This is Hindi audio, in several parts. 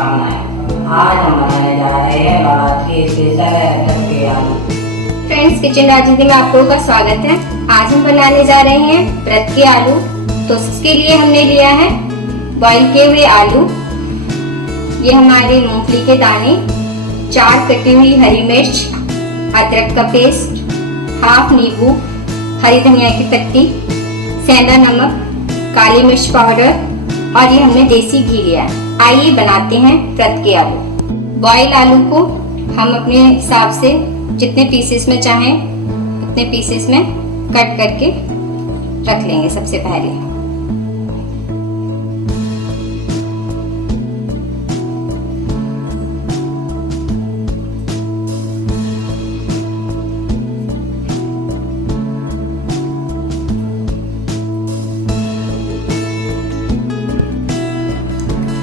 शुभकामनाएं। आज हम बनाने जा रहे हैं नवरात्रि स्पेशल के आलू। फ्रेंड्स, किचन राजेंद्री में आप लोगों का स्वागत है। आज हम बनाने जा रहे हैं व्रत के आलू। तो इसके लिए हमने लिया है बॉईल किए हुए आलू, ये हमारे मूंगफली के दाने, 4 कटी हुई हरी मिर्च, अदरक का पेस्ट, हाफ नींबू, हरी धनिया की पत्ती, सेंधा नमक, काली मिर्च पाउडर और ये हमने देसी घी लिया है। आइए बनाते हैं व्रत के आलू। बॉयल आलू को हम अपने हिसाब से जितने पीसेस में चाहें उतने पीसेस में कट करके रख लेंगे। सबसे पहले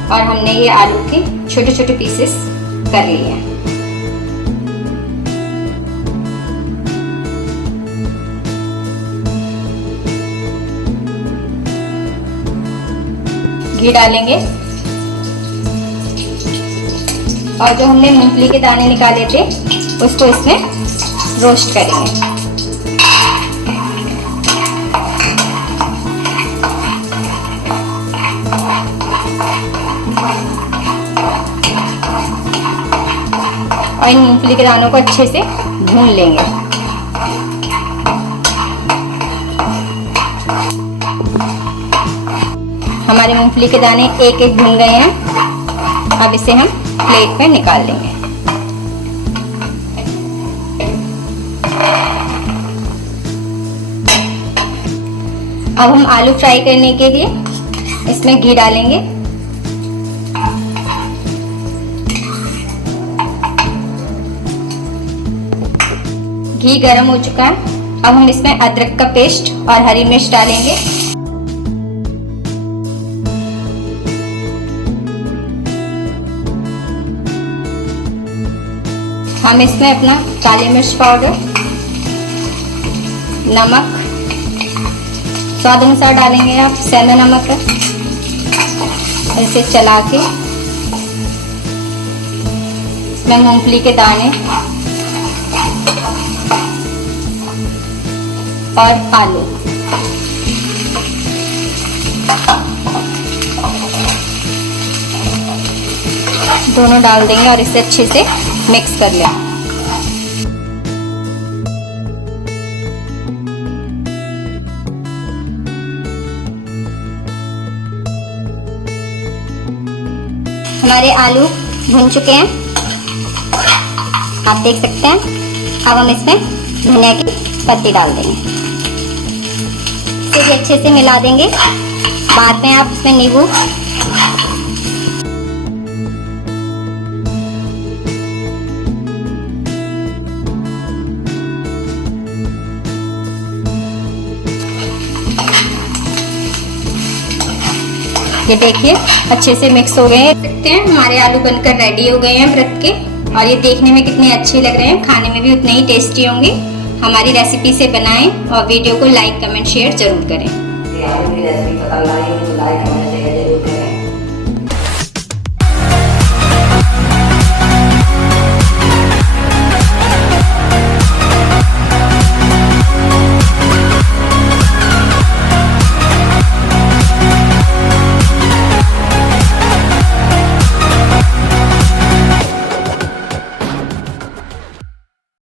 और हमने ये आलू के छोटे छोटे पीसेस कर लिए हैं। घी डालेंगे और जो हमने मूंगफली के दाने निकाले थे उसको इसमें रोस्ट करेंगे। और इन मूंगफली के दानों को अच्छे से भून लेंगे। हमारे मूंगफली के दाने एक एक भून गए हैं। अब इसे हम प्लेट में निकाल लेंगे। अब हम आलू फ्राई करने के लिए इसमें घी डालेंगे। घी गरम हो चुका है। अब हम इसमें अदरक का पेस्ट और हरी मिर्च डालेंगे। हम इसमें अपना काली मिर्च पाउडर, नमक स्वाद अनुसार डालेंगे। आप सेंधा नमक इसे चला के इसमें मूंगफली के दाने और आलू दोनों डाल देंगे और इसे अच्छे से मिक्स कर लें। हमारे आलू भुन चुके हैं, आप देख सकते हैं। अब हम इसमें धनिया की पत्ती डाल देंगे। इसे भी अच्छे से मिला देंगे। बाद में आप इसमें नींबू ये देखिए अच्छे से मिक्स हो गए हैं। देखते हैं हमारे आलू बनकर रेडी हो गए हैं व्रत के, और ये देखने में कितने अच्छे लग रहे हैं, खाने में भी उतने ही टेस्टी होंगे। हमारी रेसिपी से बनाएं और वीडियो को लाइक कमेंट शेयर जरूर करें। आलू की रेसिपी पसंद आई तो लाइक कमेंट शेयर